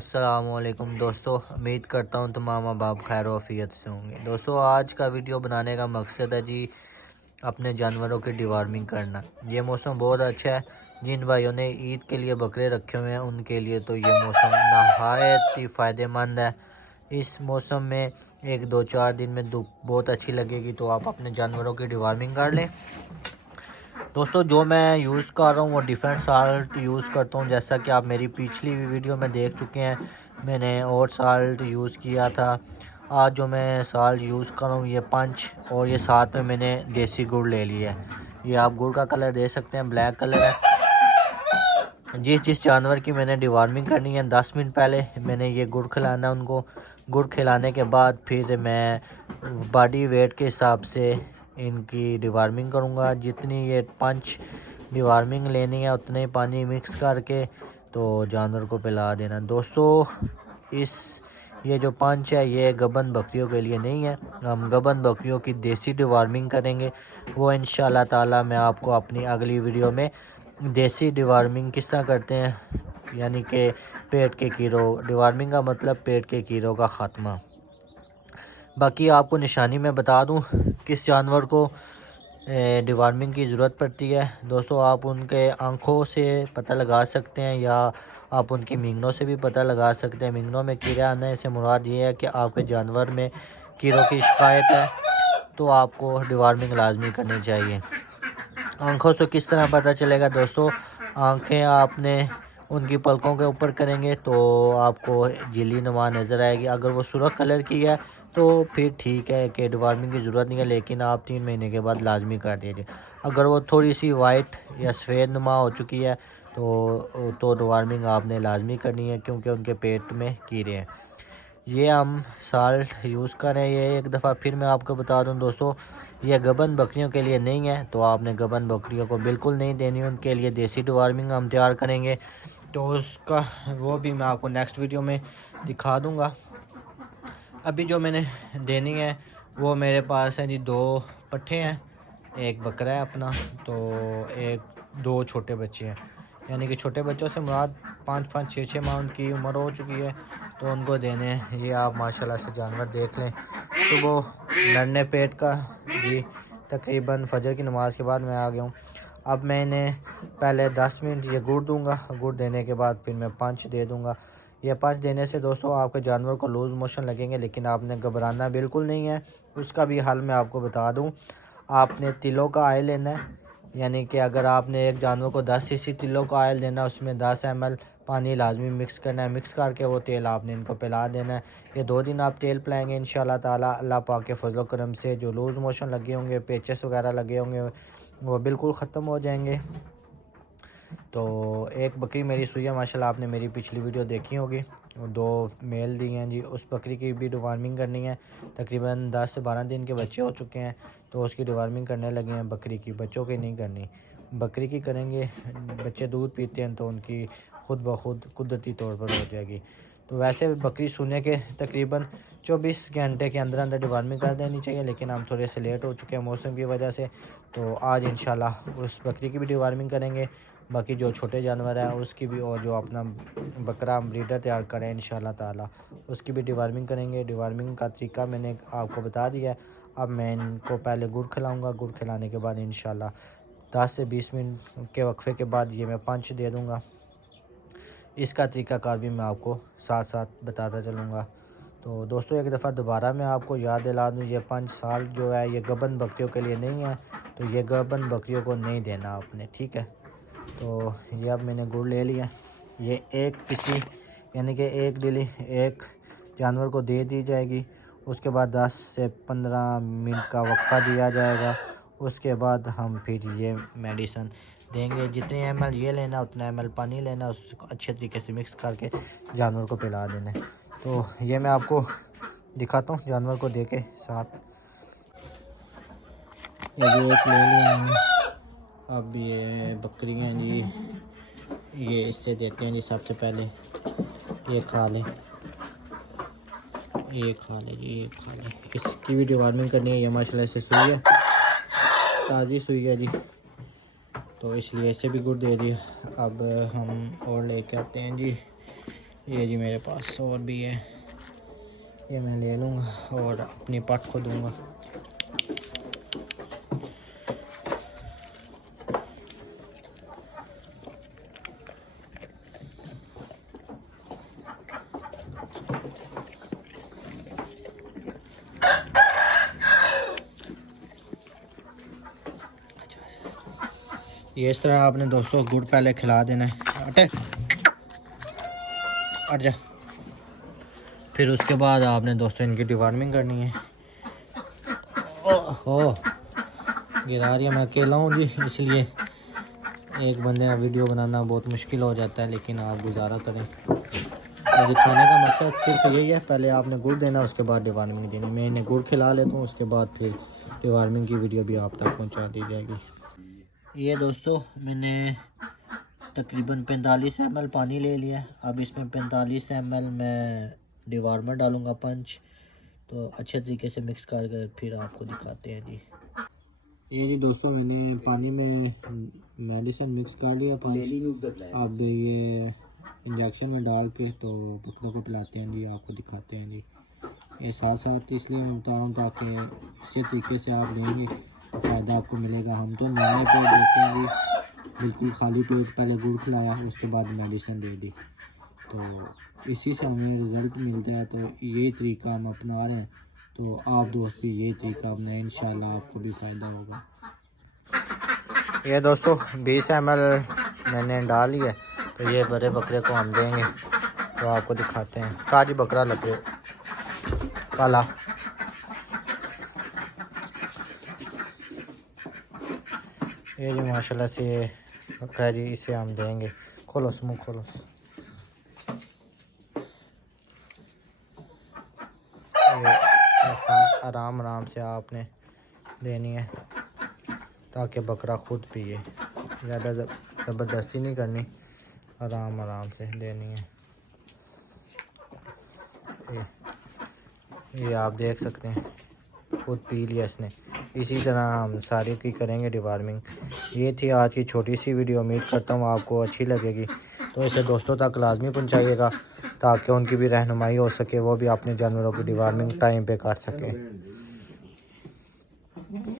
अस्सलामुअलैकुम दोस्तों, उम्मीद करता हूँ तमाम माँ बाप खैर वाफियत से होंगे। दोस्तों, आज का वीडियो बनाने का मकसद है जी अपने जानवरों की डिवार्मिंग करना। ये मौसम बहुत अच्छा है। जिन भाइयों ने ईद के लिए बकरे रखे हुए हैं उनके लिए तो ये मौसम नहायत ही फ़ायदेमंद है। इस मौसम में 1 2 4 दिन में धूप बहुत अच्छी लगेगी, तो आप अपने जानवरों की डिवार्मिंग कर लें। दोस्तों, जो मैं यूज़ कर रहा हूँ वो डिफरेंट साल्ट यूज़ करता हूँ। जैसा कि आप मेरी पिछली वीडियो में देख चुके हैं, मैंने और साल्ट यूज़ किया था। आज जो मैं साल्ट यूज़ कर रहा हूँ ये पंच, और ये साथ में मैंने देसी गुड़ ले लिया है। ये आप गुड़ का कलर दे सकते हैं, ब्लैक कलर है। जिस जानवर की मैंने डिवार्मिंग करनी है 10 मिनट पहले मैंने ये गुड़ खिलाना है उनको। गुड़ खिलाने के बाद फिर मैं बॉडी वेट के हिसाब से इनकी डिवार्मिंग करूँगा। जितनी ये पंच डिवार्मिंग लेनी है उतने ही पानी मिक्स करके तो जानवर को पिला देना। दोस्तों, ये जो पंच है ये गबन बकरियों के लिए नहीं है। हम गबन बकरियों की देसी डिवार्मिंग करेंगे, वो इंशाल्लाह ताला मैं आपको अपनी अगली वीडियो में देसी डिवार्मिंग किस तरह करते हैं, यानी कि पेट के कीड़ों, डिवार्मिंग का मतलब पेट के कीड़ों का ख़ात्मा। बाकी आपको निशानी में बता दूं किस जानवर को डिवार्मिंग की ज़रूरत पड़ती है। दोस्तों, आप उनके आँखों से पता लगा सकते हैं या आप उनकी मिंगनों से भी पता लगा सकते हैं। मिंगनों में कीड़े आने से मुराद ये है कि आपके जानवर में कीड़ों की शिकायत है, तो आपको डिवार्मिंग लाजमी करनी चाहिए। आँखों से किस तरह पता चलेगा दोस्तों? आँखें आपने उनकी पलकों के ऊपर करेंगे तो आपको झिल्ली नुमा नज़र आएगी। अगर वो सुर्ख कलर की है तो फिर ठीक है कि डिवार्मिंग की ज़रूरत नहीं है, लेकिन आप 3 महीने के बाद लाजमी कर दीजिए। अगर वो थोड़ी सी वाइट या सफ़ेद नुमा हो चुकी है तो डिवार्मिंग आपने लाजमी करनी है, क्योंकि उनके पेट में कीड़े हैं। ये हम साल्ट यूज़ करें। ये एक दफ़ा फिर मैं आपको बता दूं दोस्तों, ये गबन बकरियों के लिए नहीं है, तो आपने गबन बकरियों को बिल्कुल नहीं देनी। उनके लिए देसी डिवार्मिंग हम तैयार करेंगे, तो उसका वो भी मैं आपको नेक्स्ट वीडियो में दिखा दूंगा। अभी जो मैंने देनी है वो मेरे पास है जी 2 पट्ठे हैं, एक बकरा है अपना, तो एक 2 छोटे बच्चे हैं। यानी कि छोटे बच्चों से मुराद 5-5 6-6 माह उनकी उम्र हो चुकी है, तो उनको देने हैं। ये आप माशाल्लाह से जानवर देख लें। सुबह नन्हे पेट का जी, तकरीबन फजर की नमाज़ के बाद मैं आ गया हूँ। अब मैंने पहले 10 मिनट ये गुड़ दूंगा। गुड़ देने के बाद फिर मैं पंच दे दूंगा। ये पंच देने से दोस्तों आपके जानवर को लूज़ मोशन लगेंगे, लेकिन आपने घबराना बिल्कुल नहीं है। उसका भी हल मैं आपको बता दूं। आपने तिलों का ऑयल लेना है, यानी कि अगर आपने एक जानवर को 10 सीसी तिलों का ऑयल देना है, उसमें 10 ml पानी लाजमी मिक्स करना है। मिक्स करके वो तेल आपने इनको पिला देना है। ये 2 दिन आप तेल पिलाएंगे इंशाल्लाह ताला, अल्लाह पाक के फजल करम से जो लूज़ मोशन लगे होंगे, पेचेस वगैरह लगे होंगे, वो बिल्कुल ख़त्म हो जाएंगे। तो एक बकरी मेरी सुई है माशाल्लाह, आपने मेरी पिछली वीडियो देखी होगी। 2 मेल दी हैं जी। उस बकरी की भी डिवार्मिंग करनी है। तकरीबन 10 से 12 दिन के बच्चे हो चुके हैं, तो उसकी डिवार्मिंग करने लगे हैं। बकरी की, बच्चों की नहीं करनी। बकरी की करेंगे, बच्चे दूध पीते हैं तो उनकी खुद ब खुद कुदरती तौर पर हो जाएगी। तो वैसे बकरी सूने के तकरीबन 24 घंटे के अंदर अंदर डिवार्मिंग कर देनी चाहिए, लेकिन हम थोड़े से लेट हो चुके हैं मौसम की वजह से। तो आज इंशाल्लाह उस बकरी की भी डिवार्मिंग करेंगे। बाकी जो छोटे जानवर है उसकी भी, और जो अपना बकरा ब्रीडर तैयार करें इंशाल्लाह ताला उसकी भी डिवार्मिंग करेंगे। डिवार्मिंग का तरीका मैंने आपको बता दिया है। अब मैं इनको पहले गुड़ खिलाऊंगा। गुड़ खिलाने के बाद इंशाल्लाह 10 से 20 मिनट के वक्फे के बाद ये मैं पंच दे दूँगा। इसका तरीक़ाकार भी मैं आपको साथ साथ बताता चलूँगा। तो दोस्तों, एक दफ़ा दोबारा मैं आपको याद दिला दूँ, ये 5 साल जो है ये गबन बकरियों के लिए नहीं है, तो ये गबन बकरियों को नहीं देना आपने, ठीक है। तो ये अब मैंने गुड़ ले लिया। ये एक किसी, यानी कि एक डेली एक जानवर को दे दी जाएगी। उसके बाद 10 से 15 मिनट का वक्फा दिया जाएगा। उसके बाद हम फिर ये मेडिसन देंगे। जितने ml ये लेना उतना ml पानी लेना, उसको अच्छे तरीके से मिक्स करके जानवर को पिला देना है। तो ये मैं आपको दिखाता हूँ जानवर को दे के साथ। ये जो एक ले लिया हमने। अब ये बकरियाँ जी, ये इससे देते हैं जी। सबसे पहले ये खा ले, ये खा ले जी, ये खा ले। इसकी भी डिवार्मिंग करनी है। ये माशाल्लाह से सुई है, ताज़ी सुई है जी, तो इसलिए इसे भी गुड़ दे दिया। अब हम और लेके आते हैं जी ये जी मेरे पास और भी है, ये मैं ले लूँगा और अपनी पट को दूँगा। ये इस तरह आपने दोस्तों गुड़ पहले खिला देना है। हटे हट जा। फिर उसके बाद आपने दोस्तों इनकी डिवार्मिंग करनी है। ओह गिरा रही है, मैं अकेला हूँ जी, इसलिए एक बंदे का वीडियो बनाना बहुत मुश्किल हो जाता है, लेकिन आप गुजारा करें। तो दिखाने का मकसद सिर्फ यही है, पहले आपने गुड़ देना, उसके बाद डिवार्मिंग देनी। मैं इन्हें गुड़ खिला लेता हूँ, उसके बाद फिर डिवार्मिंग की वीडियो भी आप तक पहुँचा दी जाएगी। ये दोस्तों मैंने तकरीबन 45 ml पानी ले लिया है। अब इसमें 45 ml मैं डिवार्मर डालूँगा पंच। तो अच्छे तरीके से मिक्स कर फिर आपको दिखाते हैं जी। ये जी दोस्तों मैंने पानी में मेडिसिन मिक्स कर लिया पंच। अब ये इंजेक्शन में डाल के तो बकरों को पिलाते हैं जी, आपको दिखाते हैं जी। ये साथ साथ इसलिए मैं बता रहा हूँ ताकि इसी तरीके से आप लेंगे तो फ़ायदा आपको मिलेगा। हम तो नए पेट देते हैं जी, बिल्कुल खाली पेट, पहले गुड़ खिलाया उसके बाद मेडिसिन दे दी, तो इसी से हमें रिज़ल्ट मिलता है। तो ये तरीका हम अपना रहे हैं, तो आप दोस्त भी ये तरीका अपनाएं, इंशाल्लाह आपको भी फ़ायदा होगा। ये दोस्तों 20 ml मैंने डाल लिया, तो ये बड़े बकरे को हम देंगे, तो आपको दिखाते हैं। ताजी बकरा लग रहा काला, ये जी माशाल्लाह से बकरा जी, इसे हम देंगे। खोलो मुँह खोलो। ये आराम आराम से आपने देनी है ताकि बकरा खुद पिए, ज़्यादा ज़बरदस्ती नहीं करनी, आराम आराम से देनी है। ये आप देख सकते हैं खुद पी लिया इसने। इसी तरह हम सारी की करेंगे डिवार्मिंग। ये थी आज की छोटी सी वीडियो, उम्मीद करता हूँ आपको अच्छी लगेगी। तो इसे दोस्तों तक लाजमी पहुँचाइएगा ताकि उनकी भी रहनुमाई हो सके, वो भी अपने जानवरों की डिवार्मिंग टाइम पे कर सकें।